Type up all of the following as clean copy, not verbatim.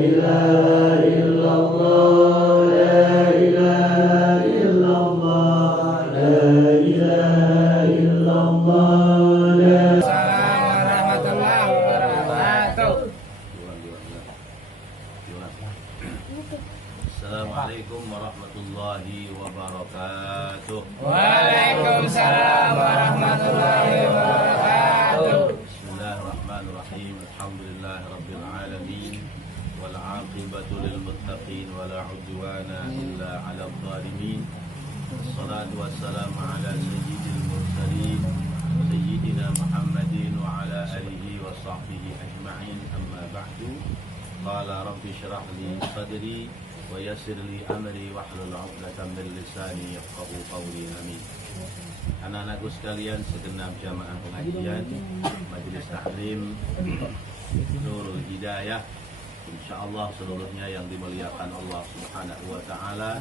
ilaha illallah, la ilaha illallah, la ilaha illallah, la. Assalamualaikum warahmatullahi wabarakatuh. Assalamualaikum warahmatullahi wabarakatuh. Waalaikumsalam warahmatullahi wabarakatuh. Bismillahirrahmanirrahim. Alhamdulillah rabbil alamin wal 'aqibatu lil muttaqin wala 'udwana illa 'alal zalimin. Wassalatu wassalamu ala sayyidil mursalin sayyidina Muhammadin wa ala alihi wa sahbihi ajma'in. Amma ba'du. Qala rabbi shrah li sadri wa yassir li amri wahlul 'uqdatam min lisani yafqahu qawli. Amin. Anak-anakku sekalian, segenap jamaah pengajian Majelis Taklim Nurul Hidayah, insyaallah seluruhnya yang dimuliakan Allah Subhanahu wa taala,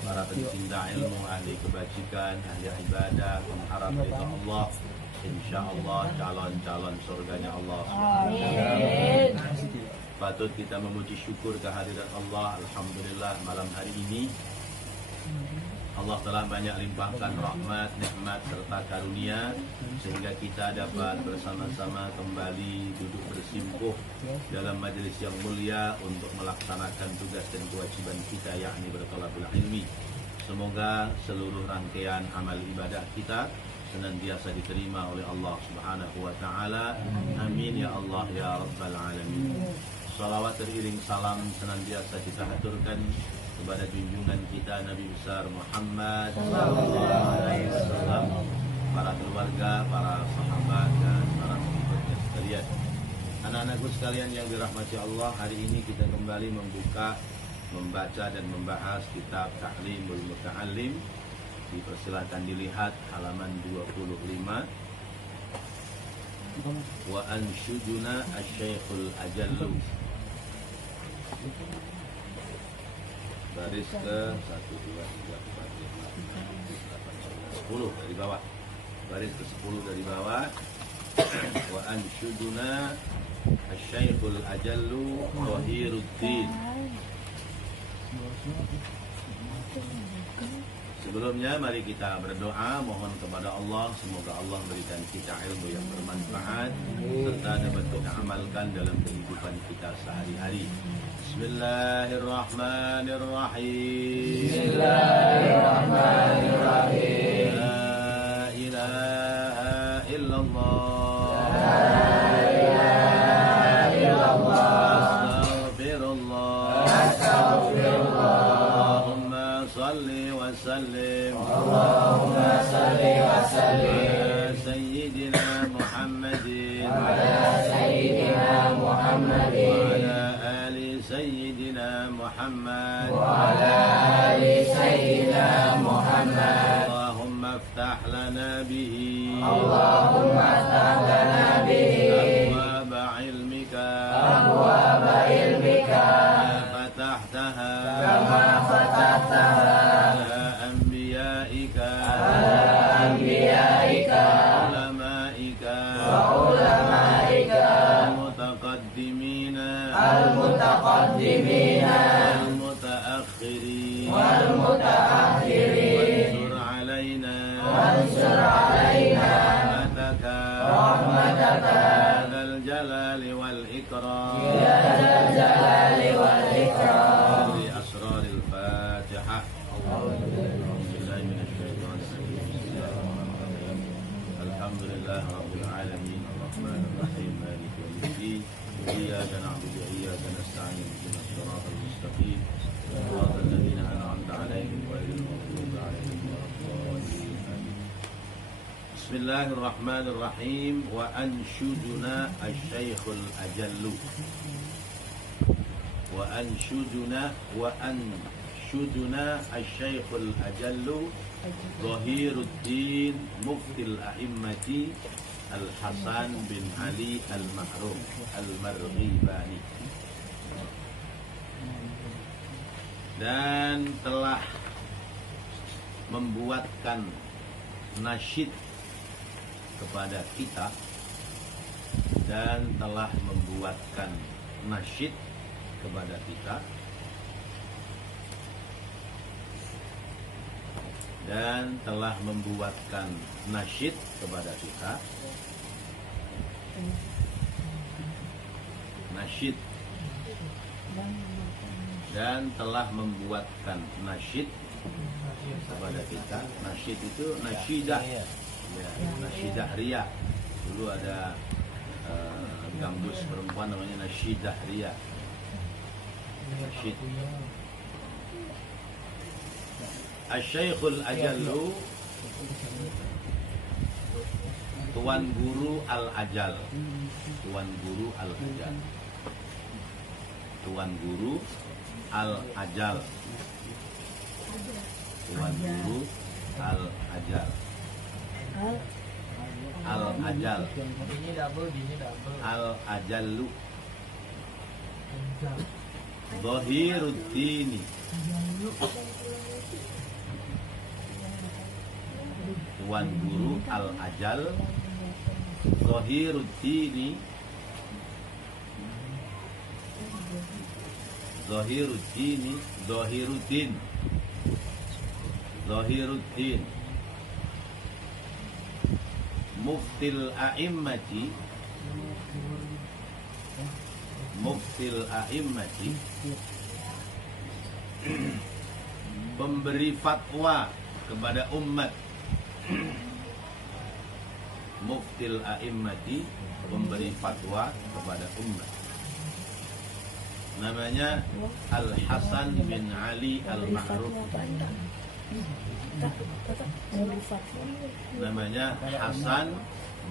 para pencinta ilmu, ahli kebajikan, ahli ibadah, pengharap ridha Allah, insyaallah calon-calon surganya Allah Subhanahu wa taala. Patut kita memuji syukur kehadiran Allah. Alhamdulillah, malam hari ini Allah telah banyak limpahkan rahmat, nikmat serta karunia sehingga kita dapat bersama-sama kembali duduk bersimpuh dalam majelis yang mulia untuk melaksanakan tugas dan kewajiban kita, yakni berthalabul ilmi. Semoga seluruh rangkaian amal ibadah kita senantiasa diterima oleh Allah Subhanahu wa taala. Amin ya Allah ya rabbal alamin. Salawat teriring salam senantiasa kita haturkan kepada junjungan kita Nabi besar Muhammad SAW, para keluarga, para sahabat dan para pengikutnya sekalian. Anak-anakku sekalian yang dirahmati Allah, hari ini kita kembali membaca dan membahas kitab Ta'limul Muta'allim. Dipersilakan dilihat halaman 25. Wa ansyuduna asy-syaikhul ajallu. Baris ke 1, 2, 3, 4, 5, 6, 7, 8, 9, 10 dari bawah. Baris ke 10 dari bawah. Wa ansyuduna asy-syaikhul ajallu Zahiruddin. Sebelumnya mari kita berdoa, mohon kepada Allah semoga Allah berikan kita ilmu yang bermanfaat serta dapat kita amalkan dalam kehidupan kita sehari-hari. Bismillahirrahmanirrahim. Bismillahirrahmanirrahim. La ilaha illallah. La ilaha illallah. Astaghfirullah. Astaghfirullah. Allahumma salli wa sallim. Allahumma salli wa sallim ala sayyidina Muhammadin ala sayyidina Muhammadin سيدنا محمد وعلى آل سيدنا محمد. اللهم افتح لنا به اللهم افتح لنا به أبواب علمك أبواب علمك كما فتحتها على أنبيائك علمائك وعلمائك المتقدمين والمتأخرين. وانشر علينا رحمتك يا ذا الجلال والإكرام. لأسرار الفاتحة. أعوذ بالله من الشيطان الرجيم. بسم الله الرحمن الرحيم. الحمد لله رب العالمين الرحمن الرحيم مالك يوم الدين. إياك نعبد وإياك نستعين اهدنا الصراط المستقيم صراط الذين أنعمت عليهم غير المغضوب عليهم ولا الضالين. بسم الله الرحمن الرحيم. وأنشدنا الشيخ الأجل. وأنشدنا الشيخ الأجل ظهير الدين مفتي الأئمة Al-Hasan bin Ali Al-Mahrum Al-Marghibani, dan telah membuatkan nasyid kepada kita dan telah membuatkan nasyid kepada kita dan telah membuatkan nasyid kepada kita. Nasyid dan telah membuatkan nasyid kepada kita. Nasyid itu nasyidah, ya, nasyidah ria. Dulu ada gambus perempuan namanya nasyidah ria. Nasyid. Asy-Syaikhul Ajallu, Tuan Guru Al-Ajal. Tuan Guru Al-Ajal. Tuan Guru Al-Ajal. Tuan Guru Al-Ajal. Al-Ajal. Al-Ajallu. Zahiruddin. Tuan Guru Al-Ajal. Zahiruddin. Zahiruddin. Zahiruddin. Zahiruddin. Muftil a'immati. Muftil a'immati. Pemberi fatwa kepada umat. Muftil a'immati, pemberi fatwa kepada umat. Namanya Al-Hasan bin Ali Al-Ma'ruf. Namanya Hasan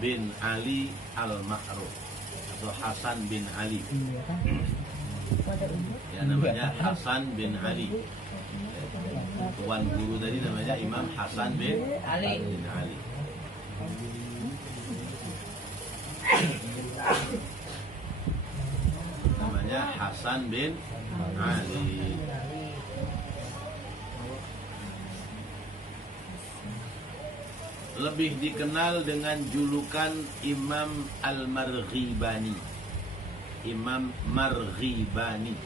bin Ali Al-Ma'ruf atau Hasan bin Ali. Ya, namanya Hasan bin Ali. Tuan guru tadi namanya Imam Hasan bin Ali. Namanya Hasan bin Ali. Lebih dikenal dengan julukan Imam Al-Marghibani. Imam Marghibani.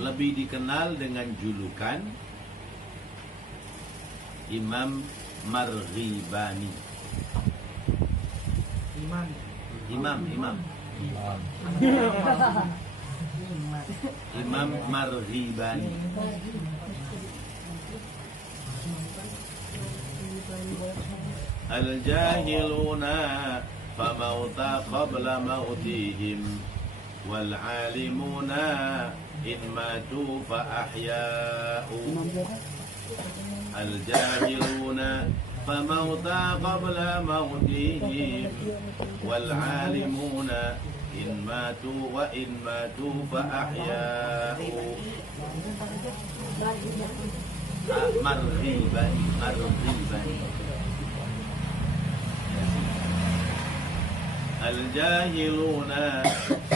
Lebih dikenal dengan julukan Imam Marghibani. Imam Marghibani. Al-jahiluna famauta qabla mautihim wal alimuna in matu fa ahya'u. Al-jahiluna famauta qabla mautihim wal alimuna in matu wa in matu fa ahya'u. Marghibani. Al-jahiluna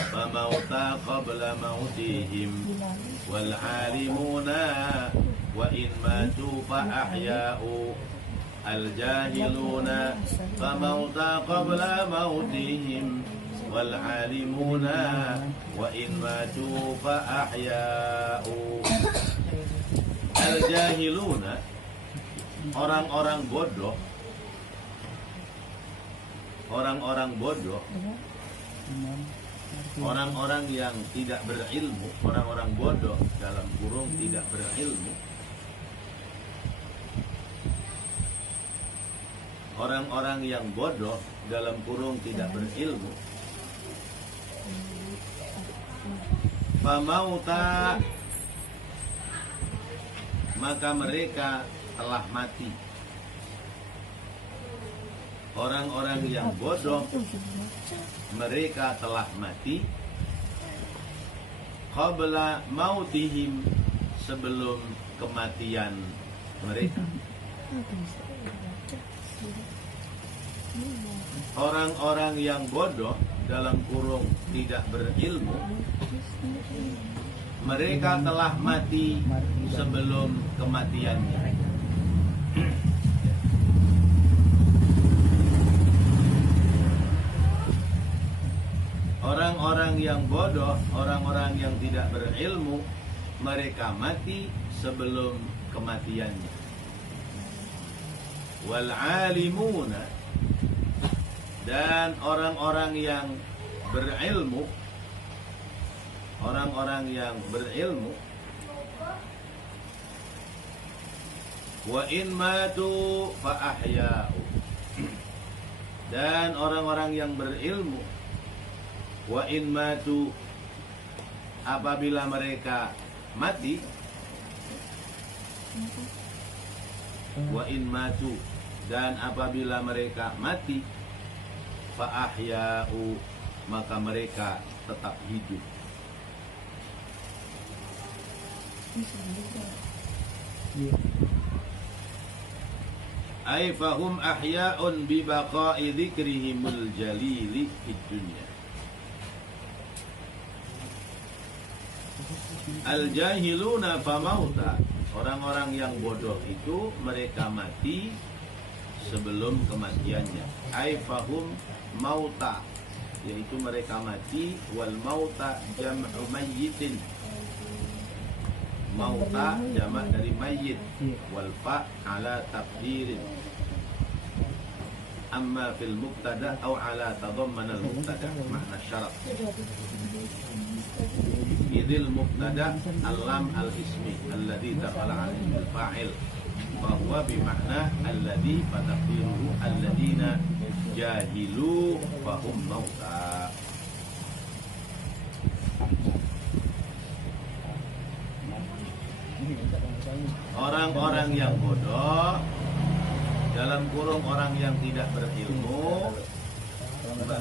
famauta qabla mautihim wal alimuna wa in matu fa ahya'u. Al-jahiluna famauta qabla mautihim wal alimuna wa in matu fa ahya'u. Al-jahiluna, orang-orang bodoh. Orang-orang bodoh, orang-orang yang tidak berilmu, orang-orang bodoh dalam kurung tidak berilmu, orang-orang yang bodoh dalam kurung tidak berilmu. Famauta, maka mereka telah mati. Orang-orang yang bodoh, mereka telah mati. Qabla mautihim, sebelum kematian mereka. Orang-orang yang bodoh dalam kurung tidak berilmu, mereka telah mati sebelum kematiannya. Orang-orang orang-orang yang bodoh, orang-orang yang tidak berilmu, mereka mati sebelum kematiannya. Wal alimuna, dan orang-orang yang berilmu, orang-orang yang berilmu, wa in matu fa ahya'u, dan orang-orang yang berilmu, wa in matu, apabila mereka mati, wa in matu, dan apabila mereka mati, fa ahya'u, maka mereka tetap hidup. Ay fahum ahya'un bi baqa'i dzikrihimul jalili fid dunya. Al jahiluna famauta, orang-orang yang bodoh itu mereka mati sebelum kematiannya. Ay fahum mauta, yaitu mereka mati. Wal mauta jam'u mayyitin, mauta jamak dari mayyit. Wal fa ala taqdirin, amma fil mubtada au ala tadammana al mubtada makna syarat. Idil mubtada al-lam al-ismi alladhi dakhala alaihi al-fa'il, bahwa bimakna alladhi fataqdiruhu alladhina jahilu fahum mauta. Orang-orang yang bodoh, dalam kurung orang yang tidak berilmu, maka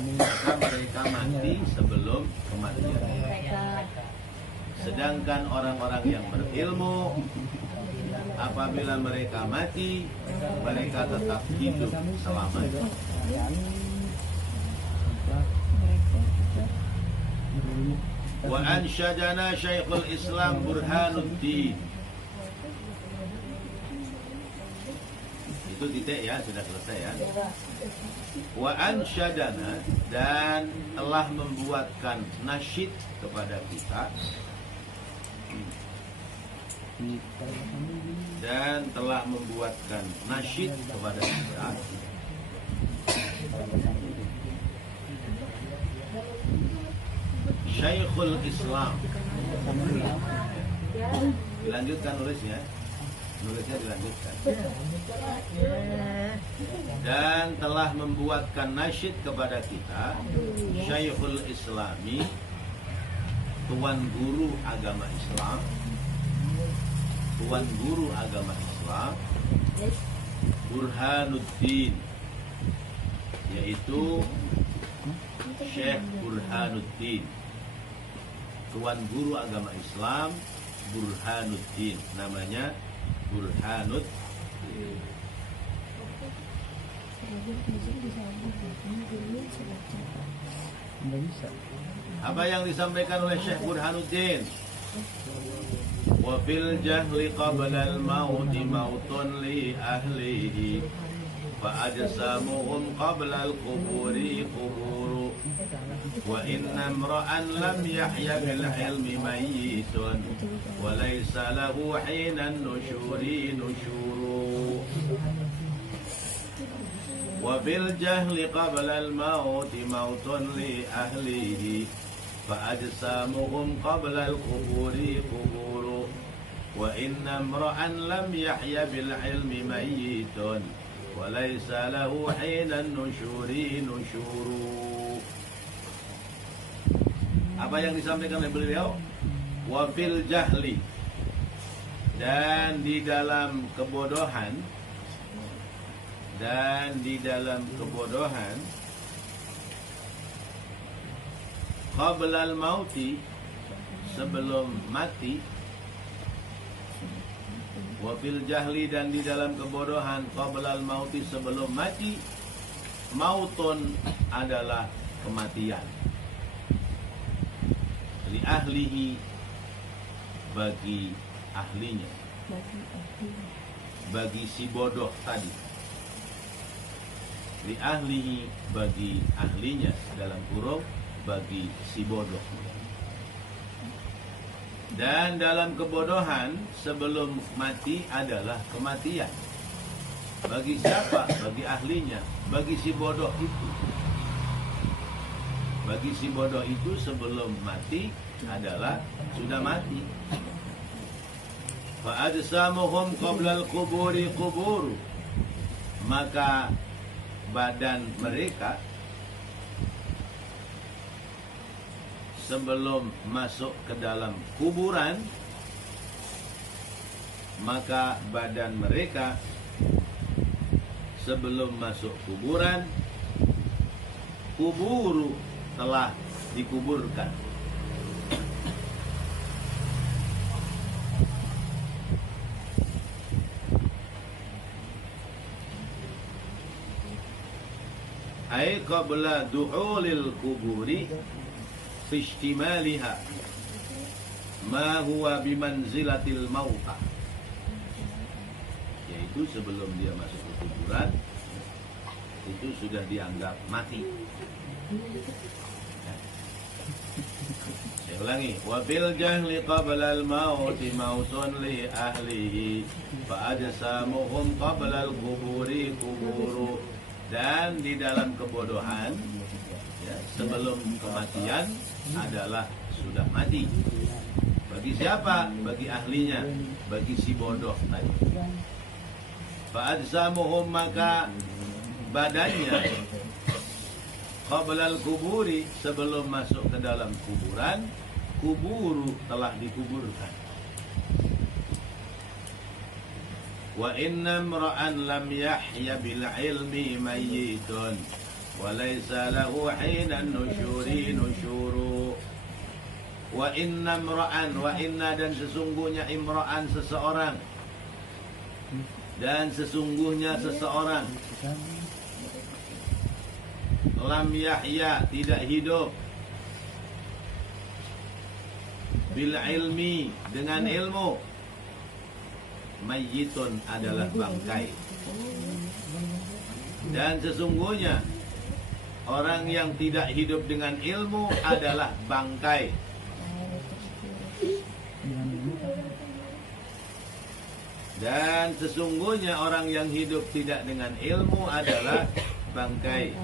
mereka mati sebelum kematian. Sedangkan orang-orang yang berilmu, apabila mereka mati, mereka tetap hidup selamanya. Wa ansyadana Syekhul Islam Burhanuddin. Itu titik ya, sudah selesai ya. Wa ansyadana, dan telah membuatkan nasyid kepada kita, dan telah membuatkan nasyid kepada kita, Syekhul Islam. Dilanjutkan nulisnya, nulisnya dilanjutkan. Dan telah membuatkan nasyid kepada kita Syekhul Islami, tuan guru agama Islam, tuan guru agama Islam, Burhanuddin, yaitu Syekh Burhanuddin, tuan guru agama Islam Burhanuddin, namanya Burhanuddin. Apa yang disampaikan oleh Syekh Burhanuddin? Wa fil jahli qabla al-mauti mautun li ahlihi, fa ajsamuhum qabla al-quburi quburu, wa inna imra'an lam yahya bil ilmi mayyitun, wa laysa lahu hina nushuri nushuru. Wa bil jahli qabla al-mauti mautun li ahlihi, fa ajsamuhum qabla al-quburi quburu, wa inna imra'an lam yahya bil ilmi mayyitun, wa laysa lahu hina nushuri nushuru. Apa yang disampaikan oleh beliau? Wa fil jahli, dan di dalam kebodohan, dan di dalam kebodohan, qablal mauti, sebelum mati, wa fil jahli, dan di dalam kebodohan, qablal mauti, sebelum mati, mautun adalah kematian, li ahlihi, bagi ahlinya, bagi si bodoh tadi, li ahlihi, bagi ahlinya, dalam kurung bagi si bodoh. Dan dalam kebodohan sebelum mati adalah kematian. Bagi siapa? Bagi ahlinya. Bagi si bodoh itu. Bagi si bodoh itu sebelum mati adalah sudah mati. Fa ajsamuhum qabla al-quburi quburu. Maka badan mereka sebelum masuk ke dalam kuburan, maka badan mereka sebelum masuk kuburan, kuburu telah dikuburkan. Ai qabla du'ulil kuburi fi ihtimaliha ma huwa bimanzilatil mauta, yaitu sebelum dia masuk ke kuburan itu sudah dianggap mati. Saya ulangi, wa bil jahli qabla al mauti mautun li ahlihi fa ajsamuhum qabla al kuburi kuburu. Dan di dalam kebodohan ya, sebelum kematian adalah sudah mati. Bagi siapa? Bagi ahlinya, bagi si bodoh tadi. Fa ajsamuhum, maka badannya qabla al-kuburi, sebelum masuk ke dalam kuburan, kuburu telah dikuburkan. Wa inna imra'an lam yahya bil ilmi mayyitun wa laysa lahu hinan nusyuri nusyuru. Wa inna imra'an, wa inna, dan sesungguhnya, imra'an seseorang, dan sesungguhnya seseorang, lam yahya, tidak hidup, bil ilmi, dengan ilmu, mayyitun, adalah bangkai. Dan sesungguhnya orang yang tidak hidup dengan ilmu adalah bangkai. Dan sesungguhnya orang yang hidup tidak dengan ilmu adalah bangkai.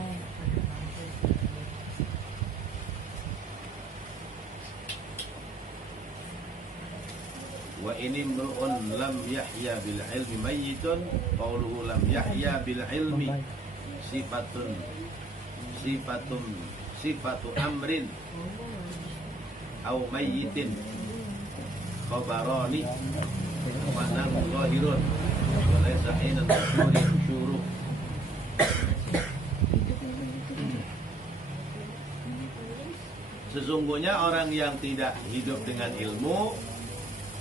Wa ini imru'un lam yahya bil ilmi mayyitun, qauluhu lam yahya bil ilmi sifatu amrin au mayyitin khabarani wa nam zahirun wa laysa hina syuru. Sesungguhnya orang yang tidak hidup dengan ilmu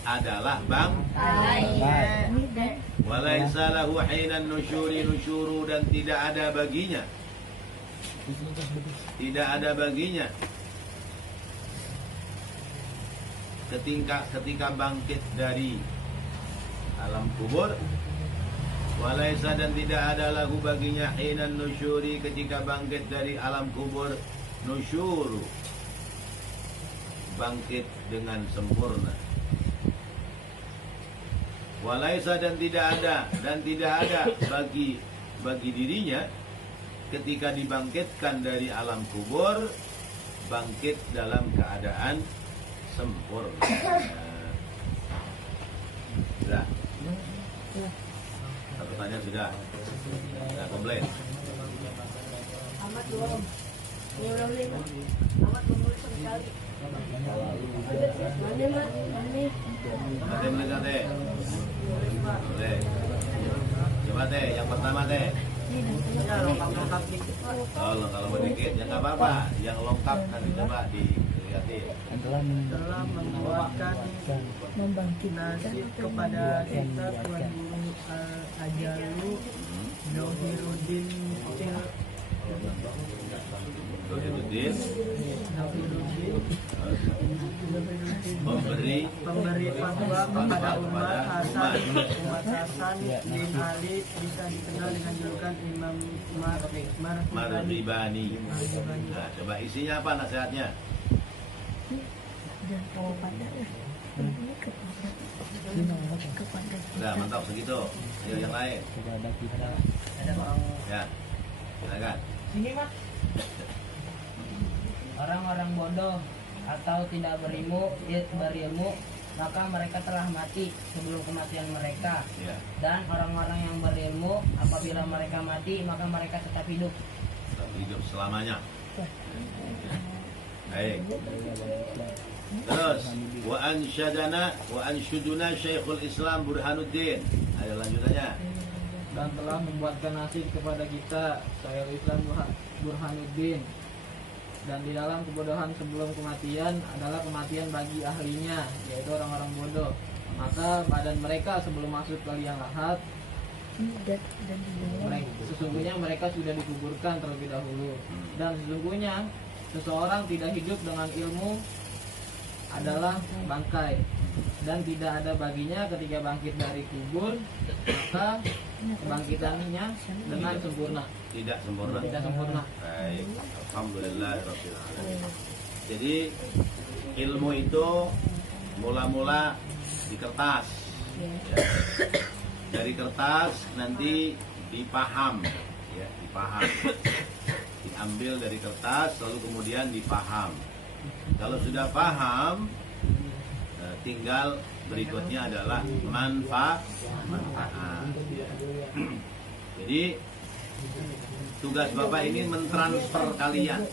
adalah bangkai. Walaysa lahu hinan nusyuri nusyuru, dan tidak ada baginya, ketika bangkit dari alam kubur. Walaysa, dan tidak ada lahu baginya, hinan nusyuri, ketika bangkit dari alam kubur, nusyuru, bangkit dengan sempurna. Walaisa, dan tidak ada bagi dirinya ketika dibangkitkan dari alam kubur, bangkit dalam keadaan sempurna. Sudah. Satu tanya sudah. Sudah komplain. Amat belum. Ini ulang lima. Amat menulis sekali. Mana mat? Mati melihat teh. Boleh. Coba teh, yang pertama teh. Ya, lengkap dikit. Oh, kalau mau dikit ya nggak apa-apa. Yang lengkap nanti coba dilihatin. Telah menguatkan nasib kepada kita Tuhan Guru Ajalu Zahiruddin Zahiruddin. Oh, pemberi fatwa kepada umat Hasan bin Ali, bisa dikenal dengan julukan Imam Marghibani. Nah, coba isinya apa nasihatnya? Udah mantap segitu. Ayo yang lain. Ya, silakan. Sini mas. Orang-orang bodoh atau tidak berilmu, maka mereka telah mati sebelum kematian mereka. Ya. Dan orang-orang yang berilmu, apabila mereka mati, maka mereka tetap hidup. Tetap hidup selamanya. Baik. Terus wa ansyuduna Syekhul Islam Burhanuddin. Ayo lanjutannya. Dan telah membuatkan nasib kepada kita Syekhul Islam Burhanuddin, dan di dalam kebodohan sebelum kematian adalah kematian bagi ahlinya, yaitu orang-orang bodoh. Maka badan mereka sebelum masuk ke liang lahat, sesungguhnya mereka sudah dikuburkan terlebih dahulu. Dan sesungguhnya seseorang tidak hidup dengan ilmu adalah bangkai, dan tidak ada baginya ketika bangkit dari kubur, maka kebangkitannya dengan sempurna. Tidak sempurna. Tidak sempurna. Baik. Alhamdulillahirabbil alamin. Jadi ilmu itu mula-mula di kertas. Ya. Dari kertas nanti dipaham, ya, dipaham. Diambil dari kertas lalu kemudian dipaham. Kalau sudah paham, tinggal berikutnya adalah manfaat. Jadi tugas Bapak ini mentransfer kalian,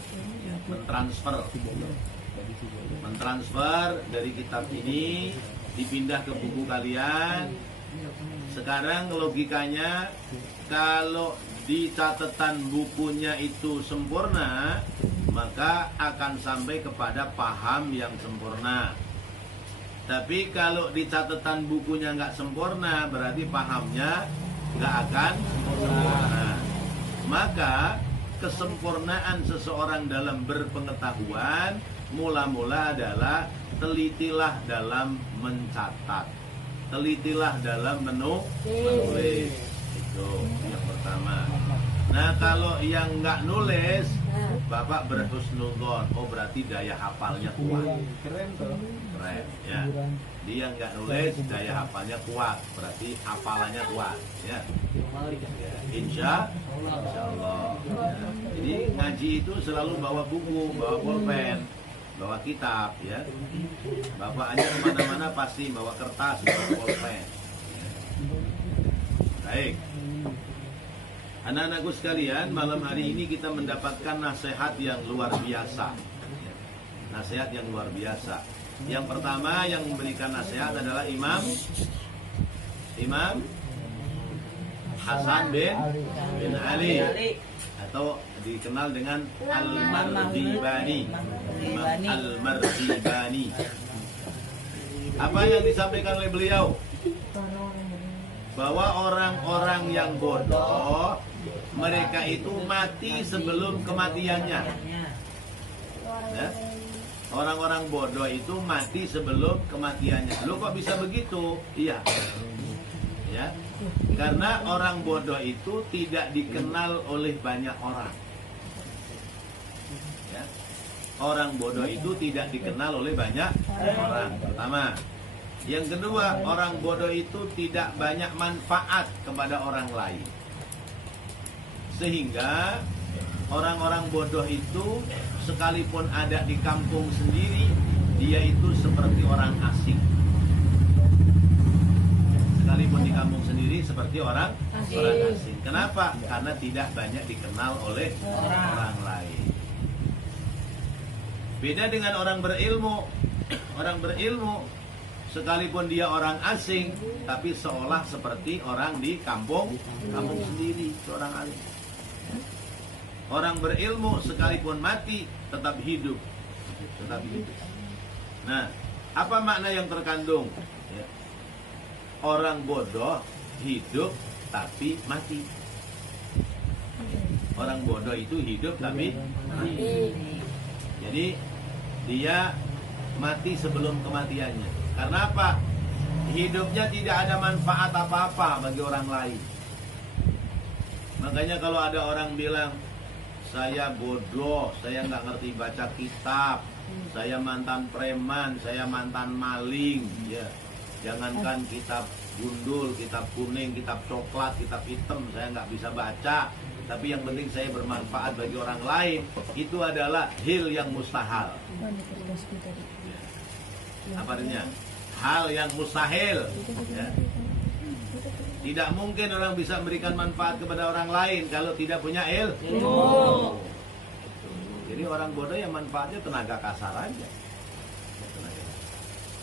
mentransfer dari kitab ini dipindah ke buku kalian. Sekarang logikanya, kalau di catatan bukunya itu sempurna, maka akan sampai kepada paham yang sempurna. Tapi kalau di catatan bukunya nggak sempurna, berarti pahamnya nggak akan sempurna. Maka kesempurnaan seseorang dalam berpengetahuan mula-mula adalah telitilah dalam mencatat, telitilah dalam menulis. Itu yang pertama. Nah, kalau yang nggak nulis, Bapak berhusnudzon, oh berarti daya hafalnya kuat. Keren tuh. Keren, ya. Dia nggak nulis, daya hafalnya kuat, berarti hafalannya kuat, ya. Insya Allah. Ya. Jadi ngaji itu selalu bawa buku, bawa pulpen, bawa kitab, ya. Bapak aja kemana-mana pasti bawa kertas, bawa pulpen. Ya. Baik. Anak-anakku sekalian, malam hari ini kita mendapatkan nasihat yang luar biasa. Nasihat yang luar biasa. Yang pertama yang memberikan nasihat adalah Imam Hasan bin Ali, atau dikenal dengan Al-Marghibani. Imam Al-Marghibani. Apa yang disampaikan oleh beliau? Bahwa orang-orang yang bodoh, mereka itu mati sebelum kematiannya. Ya? Orang-orang bodoh itu mati sebelum kematiannya. Loh, kok bisa begitu? Iya. Ya. Karena orang bodoh itu tidak dikenal oleh banyak orang. Ya. Orang bodoh itu tidak dikenal oleh banyak orang. Pertama. Yang kedua, orang bodoh itu tidak banyak manfaat kepada orang lain. Sehingga orang-orang bodoh itu sekalipun ada di kampung sendiri, dia itu seperti orang asing. Sekalipun di kampung sendiri seperti orang asing. Kenapa? Karena tidak banyak dikenal oleh orang lain. Beda dengan orang berilmu. Orang berilmu, sekalipun dia orang asing, tapi seolah seperti orang di kampung sendiri, seorang alim. Orang berilmu sekalipun mati tetap hidup, Nah, apa makna yang terkandung? Ya. Orang bodoh hidup tapi mati. Orang bodoh itu hidup tapi mati. Jadi dia mati sebelum kematiannya. Karena apa? Hidupnya tidak ada manfaat apa-apa bagi orang lain. Makanya kalau ada orang bilang, saya bodoh, saya nggak ngerti baca kitab, saya mantan preman, saya mantan maling, ya. Jangankan kitab gundul, kitab kuning, kitab coklat, kitab hitam, saya nggak bisa baca. Tapi yang penting saya bermanfaat bagi orang lain. Itu adalah hil yang mustahil. Apa artinya? Hal yang mustahil, ya. Tidak mungkin orang bisa memberikan manfaat kepada orang lain kalau tidak punya ilmu. Jadi orang bodoh yang manfaatnya tenaga kasar aja.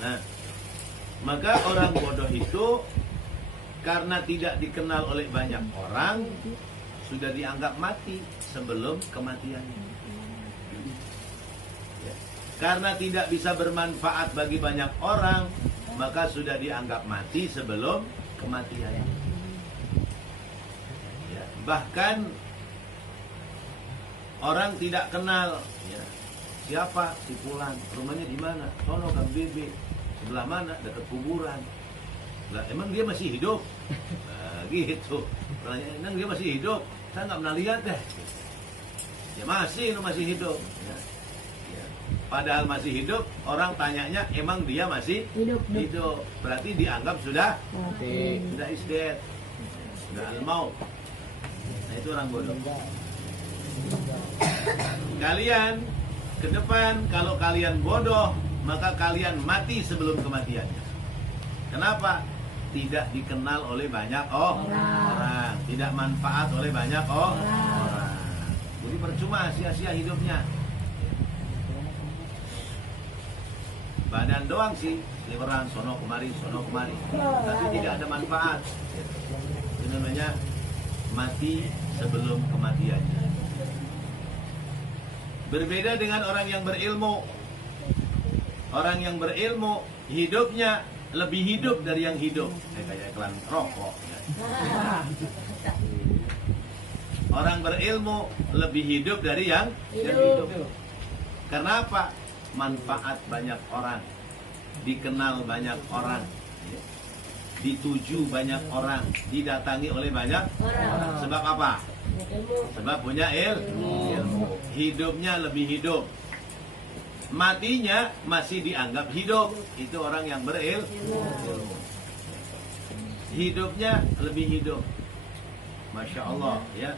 Nah, maka orang bodoh itu karena tidak dikenal oleh banyak orang, sudah dianggap mati sebelum kematiannya. Ya. Karena tidak bisa bermanfaat bagi banyak orang, maka sudah dianggap mati sebelum kematiannya. Ya. Bahkan orang tidak kenal, ya, siapa si Fulan, rumahnya di mana, sono Kang Bibi, sebelah mana, dekat kuburan. Lah, emang dia masih hidup? Nah, gitu. Pertanyaan, emang dia masih hidup? Saya nggak pernah lihat deh. Ya masih hidup. Ya. Ya. Padahal masih hidup, orang tanyanya emang dia masih hidup. Berarti dianggap sudah is dead, sudah al-maut. Nah itu orang bodoh. Kalian ke depan, kalau kalian bodoh, maka kalian mati sebelum kematiannya. Kenapa? Tidak dikenal oleh banyak orang, tidak manfaat oleh banyak orang. Jadi percuma, sia-sia hidupnya. Badan doang sih, liburan sono kemari, tapi tidak ada manfaat. Itu namanya mati sebelum kematiannya. Berbeda dengan orang yang berilmu. Orang yang berilmu hidupnya lebih hidup dari yang hidup. Kayak iklan rokok. Ya. Orang berilmu lebih hidup dari yang hidup. Karena apa? Manfaat banyak orang, dikenal banyak orang, dituju banyak orang, didatangi oleh banyak orang. Sebab apa? Sebab punya ilmu. Hidupnya lebih hidup. Matinya masih dianggap hidup. Itu orang yang berilmu. Hidupnya lebih hidup. Masya Allah, ya.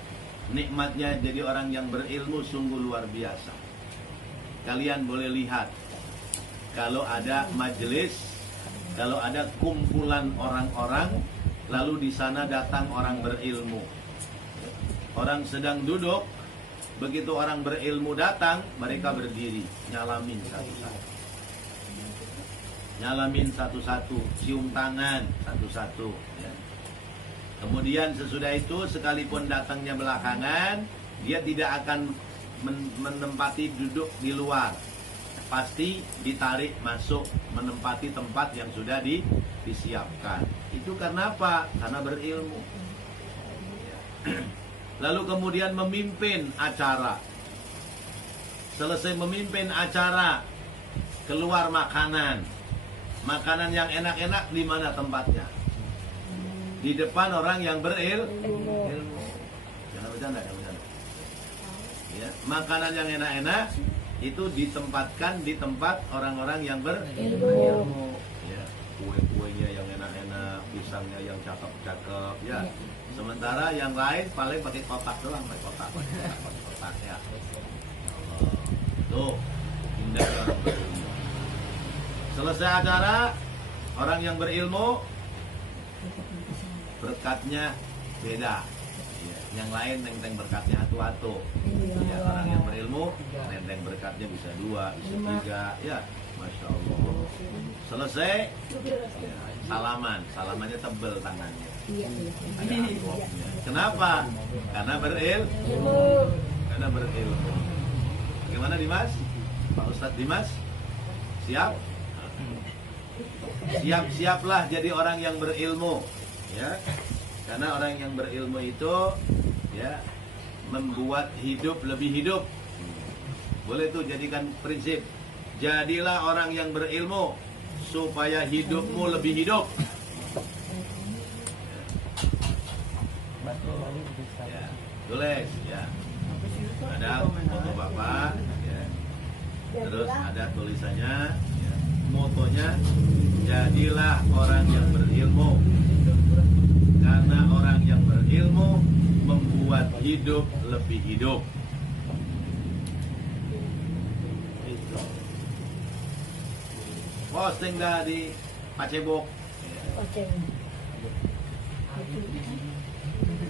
Nikmatnya jadi orang yang berilmu sungguh luar biasa. Kalian boleh lihat, kalau ada majelis, kalau ada kumpulan orang-orang, lalu di sana datang orang berilmu. Orang sedang duduk, begitu orang berilmu datang, mereka berdiri, nyalamin satu-satu. Nyalamin satu-satu, cium tangan satu-satu. Ya. Kemudian sesudah itu, sekalipun datangnya belakangan, dia tidak akan menempati duduk di luar. Pasti ditarik masuk, menempati tempat yang sudah disiapkan. Itu karena apa? Karena berilmu. Lalu kemudian memimpin acara. Selesai memimpin acara, keluar makanan. Makanan yang enak-enak di mana tempatnya? Di depan orang yang berilmu. Jangan bercanda, jangan bercanda. Ya, makanan yang enak-enak itu ditempatkan di tempat orang-orang yang berilmu. Ya, kue-kuenya yang enak-enak, pisangnya yang cakep-cakep, ya. Sementara yang lain paling pakai kotak doang, pakai kotak ya. Tuh, indah orang berilmu. Selesai acara, orang yang berilmu berkatnya beda. Ya, yang lain nenteng berkatnya atu-atu. Ya, orang yang berilmu nenteng berkatnya bisa 2, bisa 3. Ya, Masya Allah. Selesai, ya, salamannya tebel tangannya. Ada amplopnya. Kenapa? Karena berilmu. Bagaimana Dimas? Pak Ustadz Dimas? Siap? Siap-siaplah jadi orang yang berilmu, ya. Karena orang yang berilmu itu, ya, membuat hidup lebih hidup. Boleh tuh jadikan prinsip. Jadilah orang yang berilmu supaya hidupmu lebih hidup. Ya, tulis ya. Ada foto bapak, ya. Terus ada tulisannya, ya. Motonya, jadilah orang yang berilmu, karena orang yang berilmu membuat hidup lebih hidup. Posting dah di Facebook. Oke.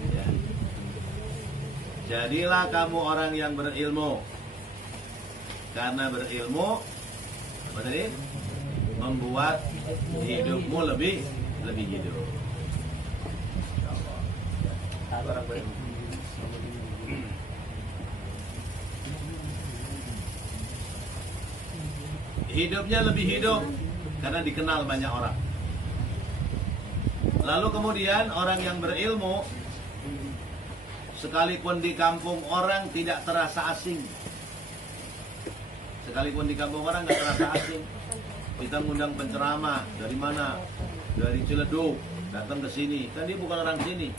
Ya. Jadilah kamu orang yang berilmu, karena berilmu apa tadi? Membuat hidupmu lebih hidup. Orang berilmu. Hidupnya lebih hidup karena dikenal banyak orang. Lalu kemudian orang yang berilmu, sekalipun di kampung orang tidak terasa asing. Sekalipun di kampung orang nggak terasa asing. Kita ngundang penceramah dari mana? Dari Ciledug, datang ke sini. Kan dia bukan orang sini.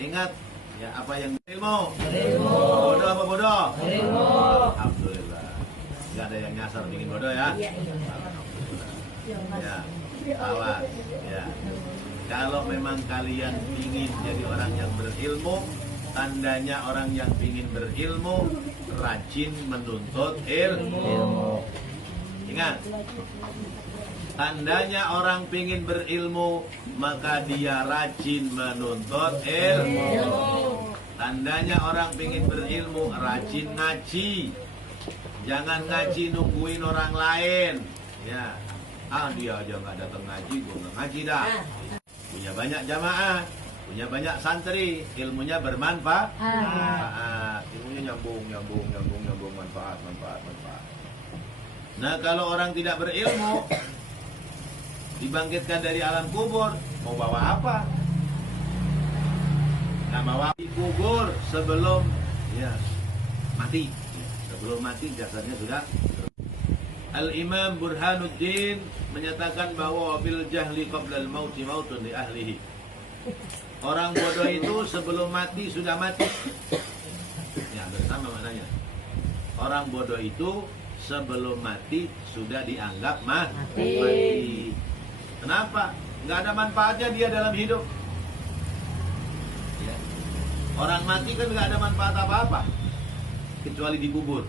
Ingat ya apa yang berilmu? Bodoh apa bodoh? Alhamdulillah. Gak ada yang nyasar bikin bodoh ya. Ya, awas ya. Kalau memang kalian ingin jadi orang yang berilmu, tandanya orang yang ingin berilmu rajin menuntut ilmu. Ingat, tandanya orang ingin berilmu maka dia rajin menuntut ilmu. Tandanya orang ingin berilmu rajin ngaji. Jangan ngaji nungguin orang lain. Ya, dia aja nggak datang ngaji, gue nggak ngaji dah. Punya banyak jamaah, punya banyak santri, ilmunya bermanfaat. Ilmunya nyambung, manfaat. Nah, kalau orang tidak berilmu, dibangkitkan dari alam kubur, mau bawa apa? Nah, bawa dikubur sebelum ya mati. Sebelum mati jasadnya sudah. Al-Imam Burhanuddin menyatakan bahwa bil jahli qabla al-mauti mautun li ahlihi. Orang bodoh itu sebelum mati sudah mati. Ya, bersama maknanya. Orang bodoh itu sebelum mati sudah dianggap mati. Kenapa? Nggak ada manfaatnya dia dalam hidup. Ya. Orang mati kan nggak ada manfaat apa-apa kecuali dikubur.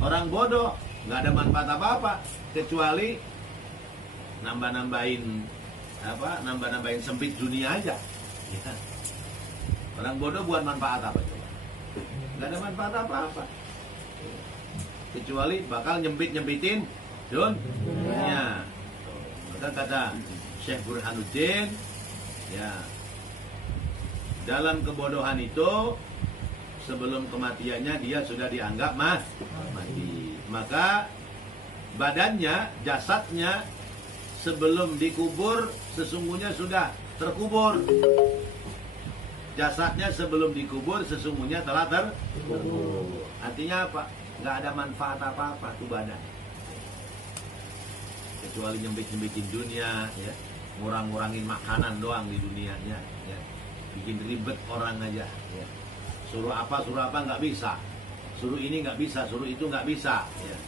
Orang bodoh nggak ada manfaat apa-apa kecuali nambah-nambahin sempit dunia aja. Ya. Orang bodoh buat manfaat apa coba? Nggak ada manfaat apa-apa kecuali bakal nyempitin dunia. Maka kata Syekh Burhanuddin, ya, dalam kebodohan itu sebelum kematiannya dia sudah dianggap mati. Maka badannya, jasadnya sebelum dikubur sesungguhnya sudah terkubur. Jasadnya sebelum dikubur sesungguhnya telah terkubur. Artinya apa? Nggak ada manfaat apa-apa tuh badan. Kecuali nyempit-nyempitin dunia, ya, ngurang-ngurangin makanan doang di dunianya, ya. Bikin ribet orang aja, ya. Suruh apa nggak bisa, suruh ini nggak bisa, suruh itu nggak bisa, ya.